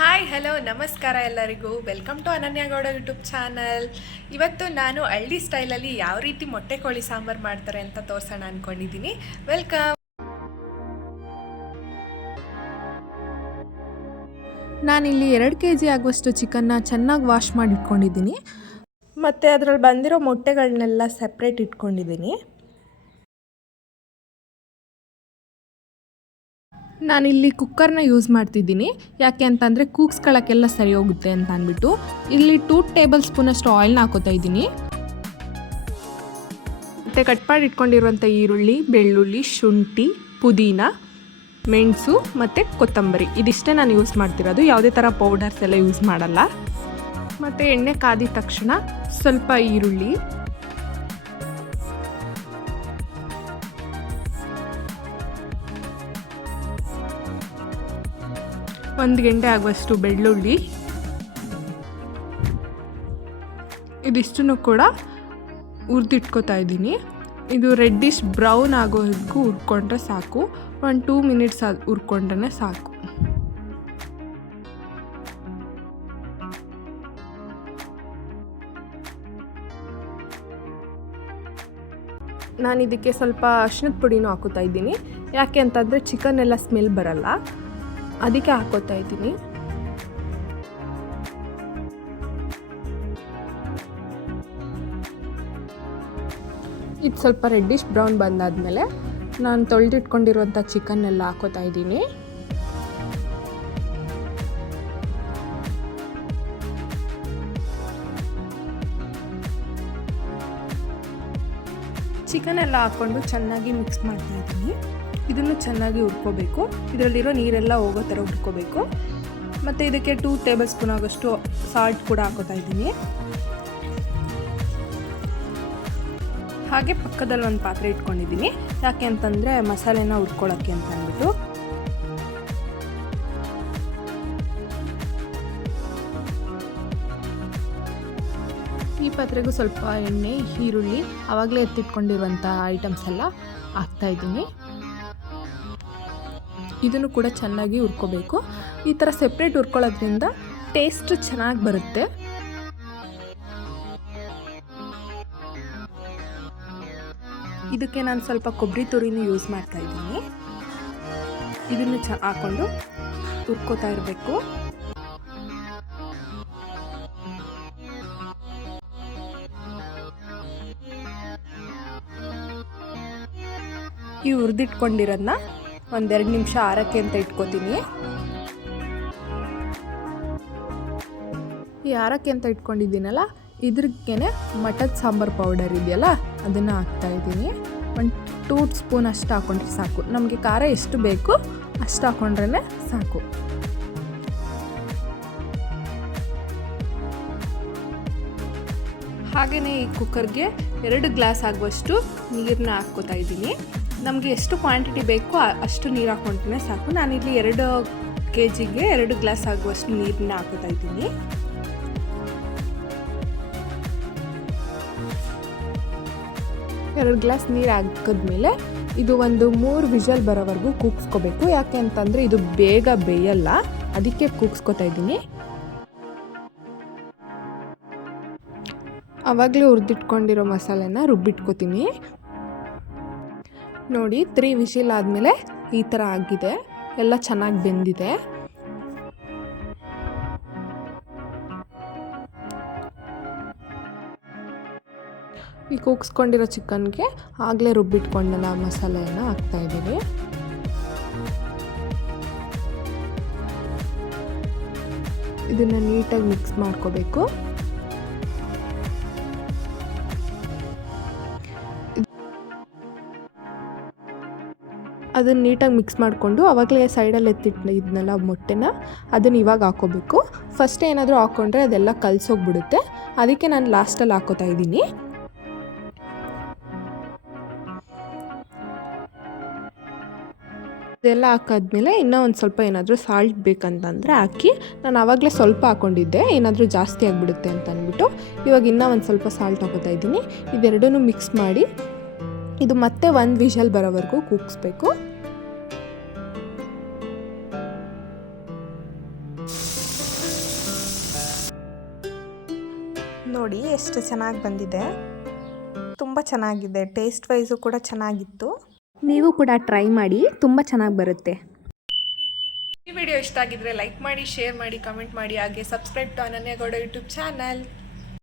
Hi hello ನಮಸ್ಕಾರ ಎಲ್ಲರಿಗೂ. Welcome to ಅನನ್ಯ ಗೌಡ ಯೂಟ್ಯೂಬ್ ಚಾನಲ್. ಇವತ್ತು ನಾನು ಹಳ್ಳಿ ಸ್ಟೈಲಲ್ಲಿ ಯಾವ ರೀತಿ ಮೊಟ್ಟೆ ಕೋಳಿ ಸಾಂಬಾರು ಮಾಡ್ತಾರೆ ಅಂತ ತೋರಿಸೋಣ ಅಂದ್ಕೊಂಡಿದ್ದೀನಿ. ವೆಲ್ಕಮ್. ನಾನಿಲ್ಲಿ 2 kg ಆಗುವಷ್ಟು ಚಿಕನ್ನ ಚೆನ್ನಾಗಿ ವಾಶ್ ಮಾಡಿ ಇಟ್ಕೊಂಡಿದ್ದೀನಿ. ಮತ್ತು ಅದರಲ್ಲಿ ಬಂದಿರೋ ಮೊಟ್ಟೆಗಳನ್ನೆಲ್ಲ ಸಪ್ರೇಟ್ ಇಟ್ಕೊಂಡಿದ್ದೀನಿ. ನಾನಿಲ್ಲಿ ಕುಕ್ಕರ್ನ ಯೂಸ್ ಮಾಡ್ತಿದ್ದೀನಿ. ಯಾಕೆ ಅಂತಂದರೆ ಕೂಗ್ಸ್ಕೊಳ್ಳೋಕ್ಕೆಲ್ಲ ಸರಿ ಹೋಗುತ್ತೆ ಅಂತ ಅಂದ್ಬಿಟ್ಟು ಇಲ್ಲಿ 2 ಟೇಬಲ್ ಸ್ಪೂನಷ್ಟು ಆಯಿಲ್ನ ಹಾಕೋತಾ ಇದ್ದೀನಿ. ಮತ್ತು ಕಟ್ ಮಾಡಿ ಇಟ್ಕೊಂಡಿರುವಂಥ ಈರುಳ್ಳಿ, ಬೆಳ್ಳುಳ್ಳಿ, ಶುಂಠಿ, ಪುದೀನ, ಮೆಣಸು ಮತ್ತು ಕೊತ್ತಂಬರಿ ಇದಿಷ್ಟೇ ನಾನು ಯೂಸ್ ಮಾಡ್ತಿರೋದು. ಯಾವುದೇ ಥರ ಪೌಡರ್ಸ್ ಎಲ್ಲ ಯೂಸ್ ಮಾಡಲ್ಲ. ಮತ್ತು ಎಣ್ಣೆ ಕಾದಿದ ತಕ್ಷಣ ಸ್ವಲ್ಪ ಈರುಳ್ಳಿ, ಒಂದು ಗೆಂಡೆ ಆಗುವಷ್ಟು ಬೆಳ್ಳುಳ್ಳಿ, ಇದಿಷ್ಟನ್ನು ಕೂಡ ಹುರಿದಿಟ್ಕೋತಾ ಇದ್ದೀನಿ. ಇದು ರೆಡ್ಡಿಶ್ ಬ್ರೌನ್ ಆಗೋವರೆಗೂ ಹುರ್ಕೊಂಡ್ರೆ ಸಾಕು. 1-2 ಮಿನಿಟ್ಸ್ ಹುರ್ಕೊಂಡ್ರೆ ಸಾಕು. ನಾನು ಇದಕ್ಕೆ ಸ್ವಲ್ಪ ಅರಿಶಿಣದ ಪುಡಿನೂ ಹಾಕೋತಾ ಇದ್ದೀನಿ. ಯಾಕೆ ಅಂತಂದರೆ ಚಿಕನ್ ಎಲ್ಲ ಸ್ಮೆಲ್ ಬರಲ್ಲ, ಅದಕ್ಕೆ ಹಾಕೋತಾ ಇದ್ದೀನಿ. ಇದು ಸ್ವಲ್ಪ ರೆಡ್ಡಿಶ್ ಬ್ರೌನ್ ಬಂದಾದಮೇಲೆ ನಾನು ತೊಳೆದಿಟ್ಕೊಂಡಿರುವಂಥ ಚಿಕನ್ನೆಲ್ಲ ಹಾಕೋತಾ ಇದ್ದೀನಿ. ಚಿಕನ್ ಎಲ್ಲ ಹಾಕ್ಕೊಂಡು ಚೆನ್ನಾಗಿ ಮಿಕ್ಸ್ ಮಾಡ್ತಾ ಇದ್ದೀನಿ. ಇದನ್ನು ಚೆನ್ನಾಗಿ ಹುರ್ಕೋಬೇಕು. ಇದರಲ್ಲಿರೋ ನೀರೆಲ್ಲ ಹೋಗೋ ಥರ ಹುರ್ಕೋಬೇಕು. ಮತ್ತು ಇದಕ್ಕೆ 2 ಟೇಬಲ್ ಸ್ಪೂನ್ ಆಗೋಷ್ಟು ಸಾಲ್ಟ್ ಕೂಡ ಹಾಕೋತಾ ಇದ್ದೀನಿ. ಹಾಗೆ ಪಕ್ಕದಲ್ಲಿ ಒಂದು ಪಾತ್ರೆ ಇಟ್ಕೊಂಡಿದ್ದೀನಿ. ಯಾಕೆ ಅಂತಂದರೆ ಮಸಾಲೆನ ಹುರ್ಕೊಳ್ಳೋಕ್ಕೆ ಅಂತ ಅಂದ್ಬಿಟ್ಟು. ಈ ಪಾತ್ರೆಗೂ ಸ್ವಲ್ಪ ಎಣ್ಣೆ, ಈರುಳ್ಳಿ, ಆವಾಗಲೇ ಎತ್ತಿಟ್ಕೊಂಡಿರುವಂಥ ಐಟಮ್ಸ್ ಎಲ್ಲ ಹಾಕ್ತಾಯಿದ್ದೀನಿ. ಇದನ್ನು ಕೂಡ ಚೆನ್ನಾಗಿ ಹುರ್ಕೋಬೇಕು. ಈ ಥರ ಸೆಪ್ರೇಟ್ ಹುರ್ಕೊಳ್ಳೋದ್ರಿಂದ ಟೇಸ್ಟ್ ಚೆನ್ನಾಗಿ ಬರುತ್ತೆ. ಇದಕ್ಕೆ ನಾನು ಸ್ವಲ್ಪ ಕೊಬ್ಬರಿ ತುರಿನೂ ಯೂಸ್ ಮಾಡ್ತಾ ಇದ್ದೀನಿ. ಇದನ್ನು ಹಾಕ್ಕೊಂಡು ಹುರ್ಕೋತಾ ಇರಬೇಕು. ಈ ಹುರಿದಿಟ್ಕೊಂಡಿರೋದನ್ನ 1-2 ನಿಮಿಷ ಆರಕ್ಕೆ ಅಂತ ಇಟ್ಕೋತೀನಿ. ಈ ಆರಕ್ಕೆ ಅಂತ ಇಟ್ಕೊಂಡಿದ್ದೀನಲ್ಲ, ಇದ್ರಕ್ಕೇನೆ ಮಟನ್ ಸಾಂಬಾರು ಪೌಡರ್ ಇದೆಯಲ್ಲ ಅದನ್ನು ಹಾಕ್ತಾಯಿದ್ದೀನಿ. 1-2 ಸ್ಪೂನ್ ಅಷ್ಟು ಹಾಕ್ಕೊಂಡ್ರೆ ಸಾಕು. ನಮಗೆ ಖಾರ ಎಷ್ಟು ಬೇಕು ಅಷ್ಟು ಹಾಕ್ಕೊಂಡ್ರೆ ಸಾಕು. ಹಾಗೆಯೇ ಈ ಕುಕ್ಕರ್ಗೆ 2 ಗ್ಲಾಸ್ ಆಗುವಷ್ಟು ನೀರನ್ನ ಹಾಕ್ಕೋತಾ ಇದ್ದೀನಿ. ನಮಗೆ ಎಷ್ಟು ಕ್ವಾಂಟಿಟಿ ಬೇಕೋ ಅಷ್ಟು ನೀರು ಹಾಕ್ಕೊಂಡ್ರೆ ಸಾಕು. ನಾನಿಲ್ಲಿ 2 kgಗೆ 2 ಗ್ಲಾಸ್ ಆಗುವಷ್ಟು ನೀರನ್ನ ಹಾಕೋತಾ ಇದ್ದೀನಿ. ಎರಡು ಗ್ಲಾಸ್ ನೀರು ಹಾಕಿದ್ಮೇಲೆ ಇದು ಒಂದು 3 ವಿಷಲ್ ಬರೋವರೆಗೂ ಕೂಗಿಸ್ಕೋಬೇಕು. ಯಾಕೆ ಅಂತಂದರೆ ಇದು ಬೇಗ ಬೇಯಲ್ಲ, ಅದಕ್ಕೆ ಕೂಗಿಸ್ಕೋತಾ ಇದ್ದೀನಿ. ಆವಾಗಲೇ ಹುರಿದಿಟ್ಕೊಂಡಿರೋ ಮಸಾಲೆನ ರುಬ್ಬಿಟ್ಕೋತೀನಿ. ನೋಡಿ 3 ವಿಷಲ್ ಆದಮೇಲೆ ಈ ಥರ ಆಗಿದೆ, ಎಲ್ಲ ಚೆನ್ನಾಗಿ ಬೆಂದಿದೆ. ಈ ಕೂಗಿಸ್ಕೊಂಡಿರೋ ಚಿಕನ್ಗೆ ಆಗಲೇ ರುಬ್ಬಿಟ್ಕೊಂಡೆಲ್ಲ ಮಸಾಲೆಯನ್ನು ಹಾಕ್ತಾಯಿದ್ದೀವಿ. ಇದನ್ನು ನೀಟಾಗಿ ಮಿಕ್ಸ್ ಮಾಡ್ಕೋಬೇಕು. ಅದನ್ನು ನೀಟಾಗಿ ಮಿಕ್ಸ್ ಮಾಡಿಕೊಂಡು ಆವಾಗಲೇ ಸೈಡಲ್ಲಿ ಇದನ್ನೆಲ್ಲ ಮೊಟ್ಟೆನ ಅದನ್ನು ಇವಾಗ ಹಾಕ್ಕೋಬೇಕು. ಫಸ್ಟ್ ಏನಾದರೂ ಹಾಕ್ಕೊಂಡ್ರೆ ಅದೆಲ್ಲ ಕಲಸೋಗ್ಬಿಡುತ್ತೆ, ಅದಕ್ಕೆ ನಾನು ಲಾಸ್ಟಲ್ಲಿ ಹಾಕ್ಕೋತಾ ಇದ್ದೀನಿ. ಇದೆಲ್ಲ ಹಾಕಾದ್ಮೇಲೆ ಇನ್ನೂ ಒಂದು ಸ್ವಲ್ಪ ಏನಾದರೂ ಸಾಲ್ಟ್ ಬೇಕಂತಂದರೆ ಹಾಕಿ. ನಾನು ಆವಾಗಲೇ ಸ್ವಲ್ಪ ಹಾಕ್ಕೊಂಡಿದ್ದೆ, ಏನಾದರೂ ಜಾಸ್ತಿ ಆಗಿಬಿಡುತ್ತೆ ಅಂತ ಅಂದ್ಬಿಟ್ಟು ಇವಾಗ ಇನ್ನೂ ಒಂದು ಸ್ವಲ್ಪ ಸಾಲ್ಟ್ ಹಾಕೋತಾ ಇದ್ದೀನಿ. ಇದೆರಡನ್ನೂ ಮಿಕ್ಸ್ ಮಾಡಿ ಇದು ಮತ್ತೆ 1 ವಿಷಲ್ ಬರೋವರೆಗೂ ಕೂಗಿಸ್ಬೇಕು. ನೋಡಿ ಎಷ್ಟು ಚೆನ್ನಾಗಿ ಬಂದಿದೆ. ತುಂಬ ಚೆನ್ನಾಗಿದೆ, ಟೇಸ್ಟ್ ವೈಸು ಕೂಡ ಚೆನ್ನಾಗಿತ್ತು. ನೀವು ಕೂಡ ಟ್ರೈ ಮಾಡಿ, ತುಂಬ ಚೆನ್ನಾಗಿ ಬರುತ್ತೆ. ಈ ವಿಡಿಯೋ ಇಷ್ಟ ಆಗಿದ್ರೆ ಲೈಕ್ ಮಾಡಿ, ಶೇರ್ ಮಾಡಿ, ಕಮೆಂಟ್ ಮಾಡಿ, ಹಾಗೆ ಸಬ್ಸ್ಕ್ರೈಬ್ ಟು ಅನನ್ಯ ಗೌಡ ಯೂಟ್ಯೂಬ್ ಚಾನಲ್.